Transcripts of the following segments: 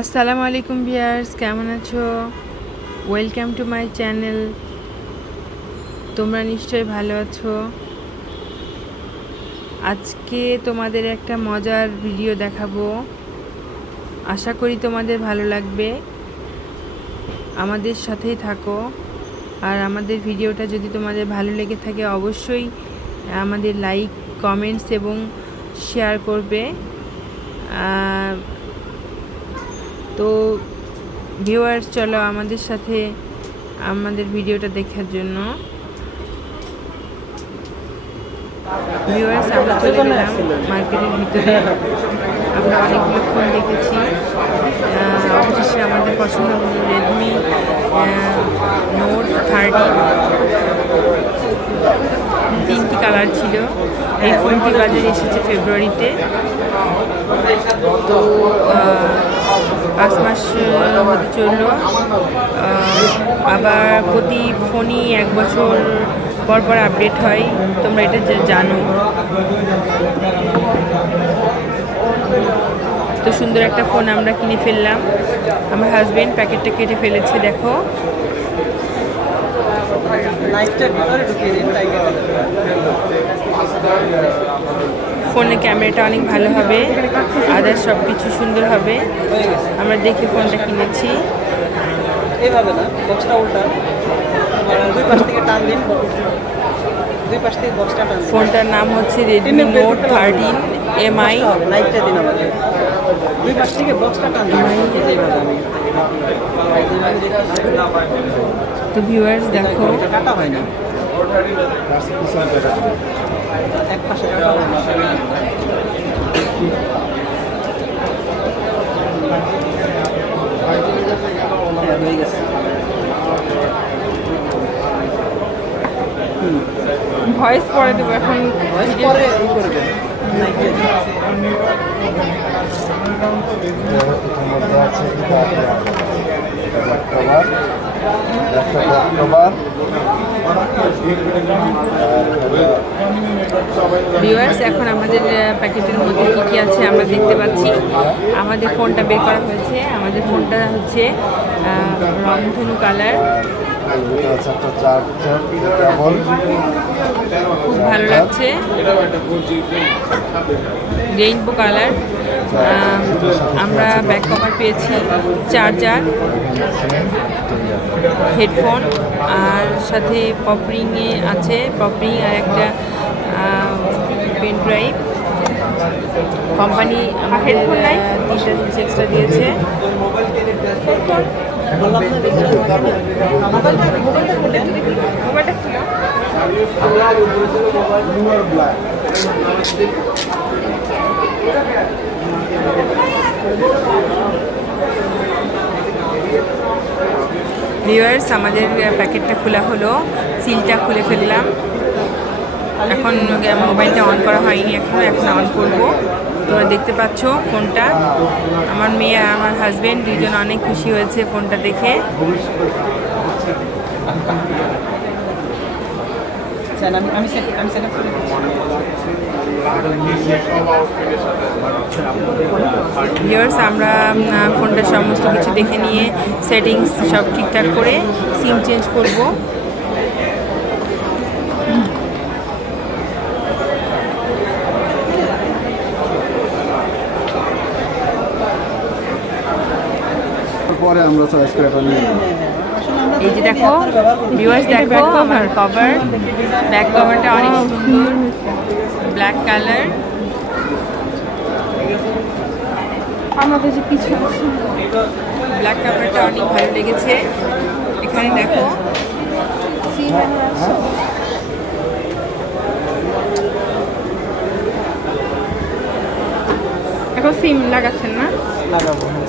আসসালামু আলাইকুম ভিয়ার্স, কেমন আছো? ওয়েলকাম টু মাই চ্যানেল তোমরা নিশ্চয়ই ভালো আছো? আজকে তোমাদের একটা মজার ভিডিও দেখাবো। আশা করি তোমাদের ভালো লাগবে। আমাদের সাথেই থাকো। আর আমাদের ভিডিওটা যদি তোমাদের ভালো লেগে থাকে, অবশ্যই আমাদের লাইক কমেন্টস এবং শেয়ার করবে। তো ভিউয়ার্স চলো আমাদের সাথে আমাদের ভিডিওটা দেখার জন্য। ভিউয়ার্স আমরা চলে গেলাম মার্কেটের ভিতরে। আমরা অনেকগুলো ফোন দেখেছি। অবশেষে আমাদের পছন্দ হলো রেডমি নোট থার্টি তিনটি কালার ছিল। এই ফোনটি বাজারে এসেছে ফেব্রুয়ারিতে তো পাঁচ মাস হতে চলল। আবার প্রতি ফোনই এক বছর পর পর আপডেট হয়। তোমরা এটা জানো। তো সুন্দর একটা ফোন আমরা কিনে ফেললাম। আমার হাজবেন্ড প্যাকেটটা কেটে ফেলেছে, দেখো। লাইটটার ভিতরে ঢুকিয়ে দিন লাইটটা ফোনের ক্যামেরাটা অনেক ভালো হবে আদার সব কিছু সুন্দর হবে। আমরা দেখে ফোনটা কিনেছি। এইভাবে না বক্সটা উল্টা। দুই পাশ থেকে টান দিন। দুই পাশ থেকে বক্সটা টান ফোনটার নাম হচ্ছে রেডমি নোট থার্টিন এমআই লাইটটা দিন আমাকে দুই পাশ থেকে বক্সটা টান দিন। এইভাবে আমি। তো ভিউয়ার্স দেখো। ভয়েস পরে দেবো এখন। ভয়েস পরে করবে। আছে ভিউয়ার্স এখন আমাদের প্যাকেটের মধ্যে কী কী আছে আমরা দেখতে পাচ্ছি। আমাদের ফোনটা বের করা হয়েছে। আমাদের ফোনটা হচ্ছে রংধনু কালার আছে একটা চার্জার কেবল খুব ভালো লাগছে। রেইনবো কালার আমরা ব্যাক কভার পেয়েছি চার্জার হেডফোন আর সাথে পপরিংয়ে আছে পপরিং আর একটা পেন ড্রাইভ কোম্পানি আমাদের তিনটা এক্সট্রা দিয়েছে। ভিউয়ার্স আমাদের প্যাকেটটা খোলা হলো সিলটা খুলে ফেললাম। এখন মোবাইলটা অন করা হয়নি এখনও এখন অন করব। তোমরা দেখতে পাচ্ছ ফোনটা। আমার মেয়ে আর আমার হাজবেন্ড দুজন অনেক খুশি হয়েছে ফোনটা দেখে। আমরা উম, ফোনটা সমস্ত কিছু দেখে নিয়ে সেটিংস সব ঠিকঠাক করে সিম চেঞ্জ করব। পরে আমরা চয়েস করে এটা নিয়ে নেব। এই যে দেখো ভিউয়ার্স দেখো আমার কভার ব্যাক কভারটা অনেক সুন্দর। ব্ল্যাক কালার আমাদের যে কিছু ব্ল্যাক কাভারটা অনেক ভালো লেগেছে। এখানে দেখো। এখন সিম লাগাচ্ছেন না? লাগাবো হ্যাঁ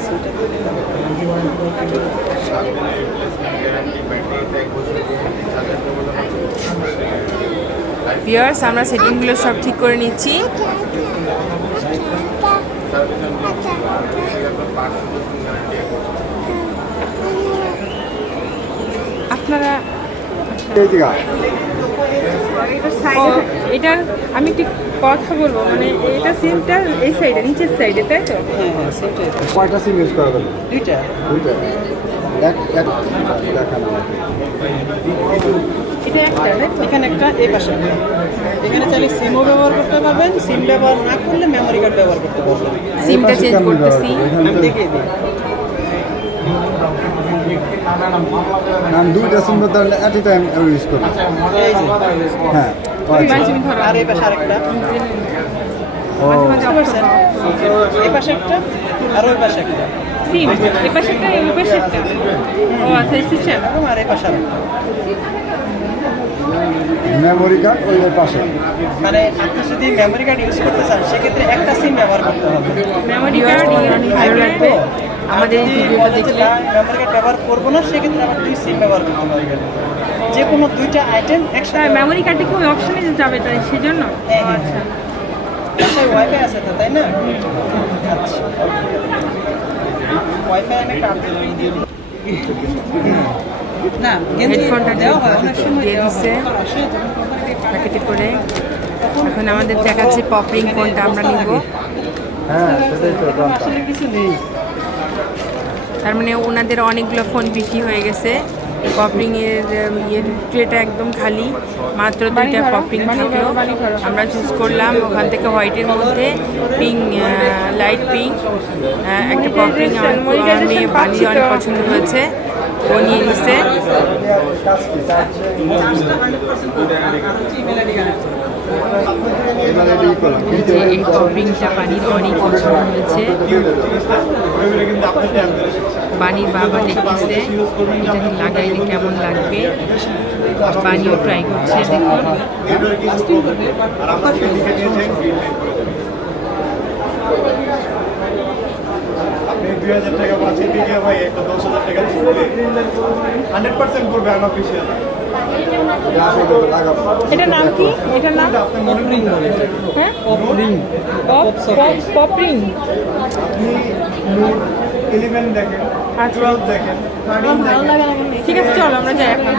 আমরা সেটিংগুলো সব ঠিক করে নিচ্ছি। আপনারা এটার আমি একটু কথা বলব মানে এটা সিমটা এই সাইডে নিচের সাইডে তাই তো? হ্যাঁ হ্যাঁ কয়টা সিম ইউজ করা যাবে দুইটা। দুইটা? এক এক দেখান এটা একটা এখানে একটা এই পাশে। এখানে চাইলে সিমও ব্যবহার করতে পারবেন সিম ব্যবহার না করলে মেমোরি কার্ড ব্যবহার করতে পারবেন। সিমটা চেঞ্জ করতেছি। আমি দেখিয়ে দিই। আমি দুইটা সিম তাহলে এট এ টাইম ইউজ যে। হ্যাঁ আচ্ছা। আর এই পাশে আরেকটা। ও। এই পাশে একটা আর ওই পাশে একটা। সিম এই পাশে একটা এই পাশে একটা। ও আচ্ছা সিস্টেম আর এই পাশে আরেকটা। মেমোরি কার্ড ওই পাশে। মানে আপনি যদি মেমোরি কার্ড ইউজ করতে চান সেক্ষেত্রে একটা সিম ব্যবহার করতে হবে। মেমোরি কার্ড আমাদের এই ভিডিওটা দেখলে মেমোরি ব্যবহার করব না সেক্ষেত্রে আবার দুই সিম ব্যবহার করতে পারবেন যে কোনো দুইটা আইটেম হ্যাঁ একসাথে মেমোরি কার্ডে কি অপশনে যাবে তাই সেজন্য? হ্যাঁ, হ্যাঁ। আচ্ছা। বাসায় ওয়াইফাই আছে তো তাই না? আচ্ছা। ওয়াইফাই আমি কার্ড দিয়ে দিই। না গেঞ্জি হেডফোনটা দেওয়া হয় অনেক সময় দিয়ে দিছে। হয়। প্যাকেটে করে। এখন আমাদের দেখাচ্ছে পপরিং কোনটা আমরা নিব। হ্যাঁ সেটাই তো আসলে কিছু নেই। তার মানে ওনাদের অনেকগুলো ফোন বিক্রি হয়ে গেছে। পপরিং এর উম, ট্রেটা একদম খালি। মাত্র দুইটা পপরিং থাকল। আমরা চুজ করলাম ওখান থেকে হোয়াইটের মধ্যে পিঙ্ক লাইট পিঙ্ক একটা পপরিং আমার মেয়ে বাড়ি অনেক পছন্দ হয়েছে। ও নিয়ে নিছে। এই পপরিংটা বাড়ির অনেক পছন্দ হয়েছে। বাণীর বাবা দেখতেছে এটাকে লাগাইলে কেমন লাগবে? বাণীও ট্রাই করছে দেখুন। আপনি দুই হাজার টাকা পাচ্ছেন দিকে ভাই একটা দশ হাজার টাকা হান্ড্রেড পার্সেন্ট করবে আনঅফিসিয়াল এটার নাম কি? এটার নাম? পপরিং বলে হ্যাঁ পপরিং পপরিং আপনি ঠিক আছে, চলো, আমরা যাই এখন।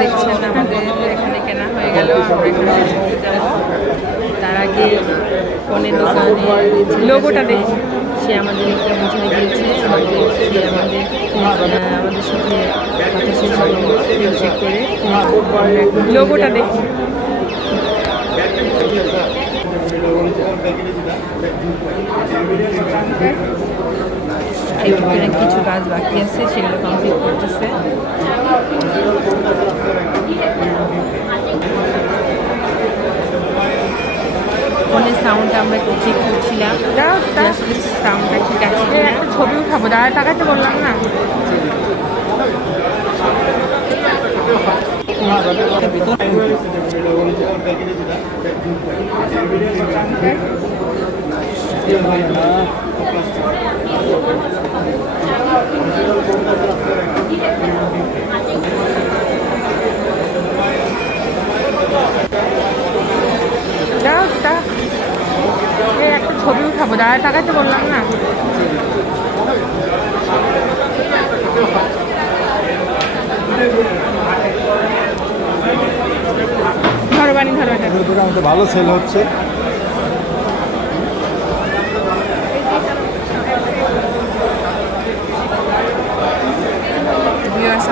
দেখছেন আমাদের এখানে কেনা হয়ে গেল তার আগে ফোনের দোকানে লোগোটা দেখি। সে আমাদের বুঝিয়ে দিয়েছে আমাদের সে আমাদের আমাদের সাথে কথা শেষ করে লোগোটা দেখি কিছু কাজ বাকি আছে, সেগুলো কমপ্লিট করতেছে ফোনের সাউন্ডটা আমরা একটু চেক করছিলাম যে আসলে সাউন্ডটা ঠিক আছে কিনা উঠাবো দাদা টাকাতে বললাম না। দাও এই একটা ছবি উঠাবো দাদা টাকাতে বললাম না। তো ভালো সেল হচ্ছে।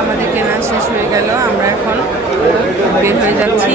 আমাদের কেনা শেষ হয়ে গেল। আমরা এখন বের হয়ে যাচ্ছি।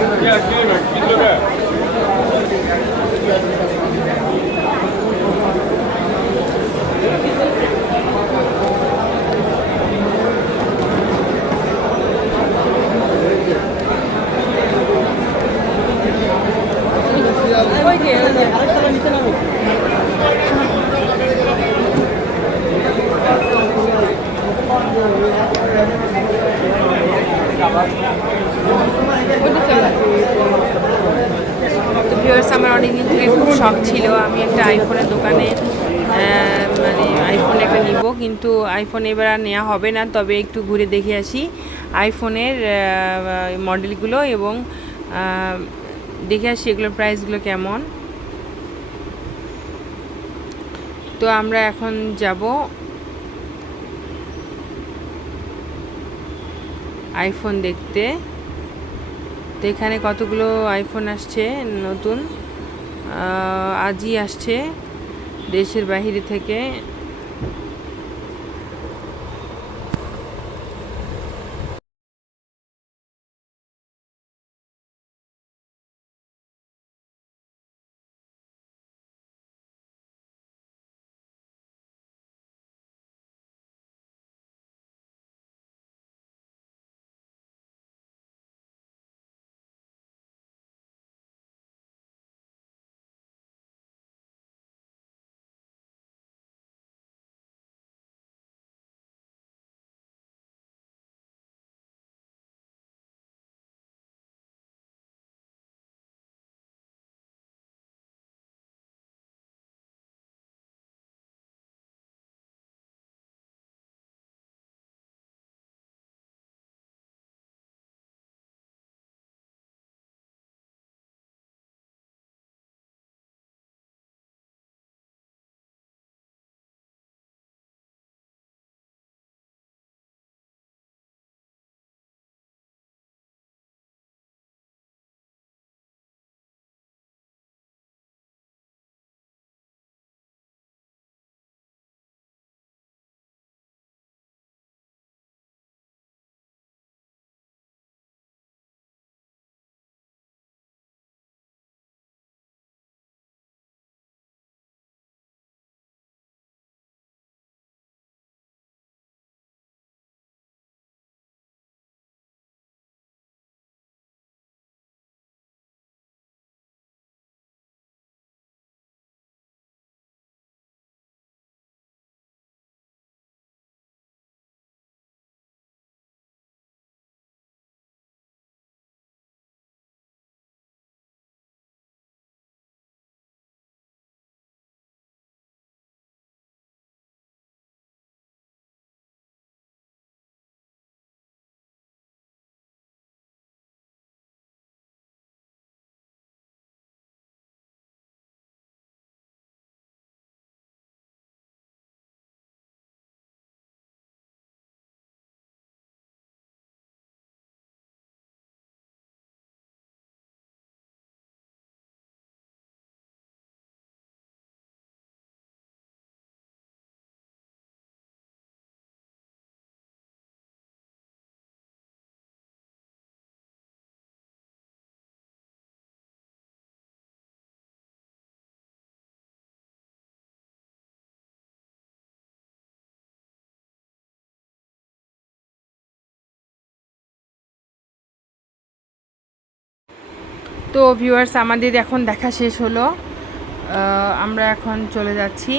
থেকে ওই যে আরেকটা নিচে নামো তো ভিউয়ার্স আমার অনেকদিন থেকে খুব শখ ছিল আমি একটা আইফোনের দোকানে আহ, মানে আইফোন একটা নিব কিন্তু আইফোন এবার আর নেওয়া হবে না, তবে একটু ঘুরে দেখে আসি। আইফোনের মডেলগুলো এবং দেখে আসি এগুলোর প্রাইসগুলো কেমন। তো আমরা এখন যাব আইফোন দেখতে। তো এখানে কতগুলো আইফোন আসছে নতুন? আজই আসছে দেশের বাইরে থেকে। তো ভিউয়ার্স আমাদের এখন দেখা শেষ হলো। আমরা এখন চলে যাচ্ছি।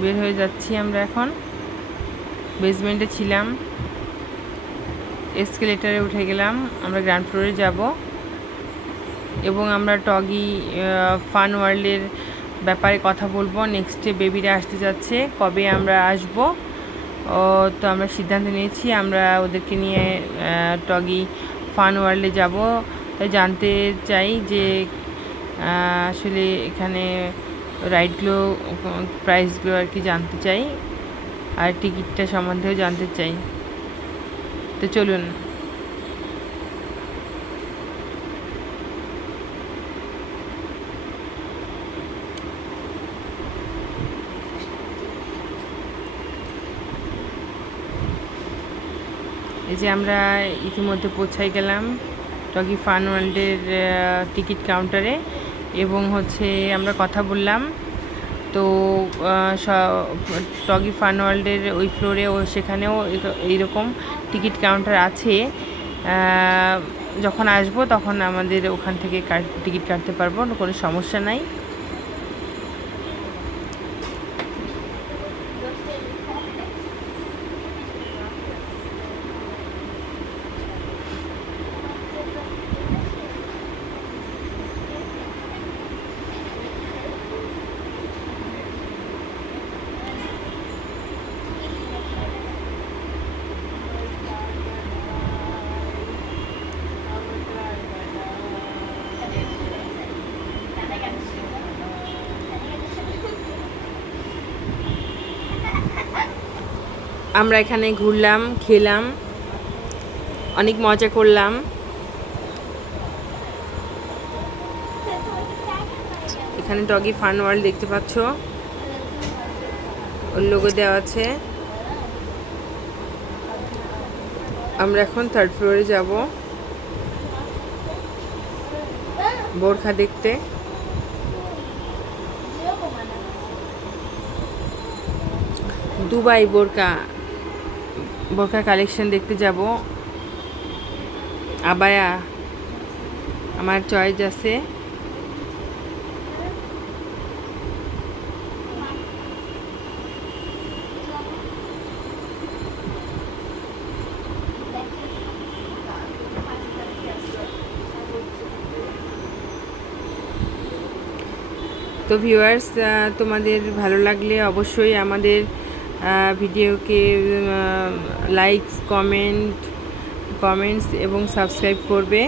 বের হয়ে যাচ্ছি আমরা এখন। বেসমেন্টে ছিলাম। এসকেলেটারে উঠে গেলাম। আমরা গ্রাউন্ড ফ্লোরে যাব। এবং আমরা টগি ফান ওয়ার্ল্ডের ব্যাপারে কথা বলব। নেক্সটে বেবিরা আসতে যাচ্ছে। কবে আমরা আসব? তো আমরা সিদ্ধান্ত নিয়েছি। আমরা ওদেরকে নিয়ে টগি ফান ওয়ার্ল্ডে যাব। তাই জানতে চাই যে আসলে এখানে রাইডগুলো, প্রাইসগুলো আর কি জানতে চাই। আর টিকিটটা সম্বন্ধেও জানতে চাই। তো চলুন। এই যে আমরা ইতিমধ্যে পৌঁছাই গেলাম টগি ফান ওয়ার্ল্ডের টিকিট কাউন্টারে এবং হচ্ছে আমরা কথা বললাম। তো টগি ফান ওয়ার্ল্ডের ওই ফ্লোরে ও সেখানেও এইরকম টিকিট কাউন্টার আছে। যখন আসব তখন আমাদের ওখান থেকে টিকিট কাটতে পারব, কোনো সমস্যা নাই। আমরা এখানে ঘুরলাম, খেলাম, অনেক মজা করলাম। এখানে ডগি ফান ওয়ার্ল্ড দেখতে পাচ্ছ। ওর লোগো দেওয়া আছে। আমরা এখন থার্ড ফ্লোরে যাব। বোরখা দেখতে। দুবাই বোরকা বোরকা কালেকশন দেখতে যাব। আবায়া, আমার চয়েস আছে। তো ভিউয়ার্স তোমাদের ভালো লাগলে অবশ্যই আমাদের ভিডিওকে লাইকস কমেন্ট কমেন্টস এবং সাবস্ক্রাইব করবে।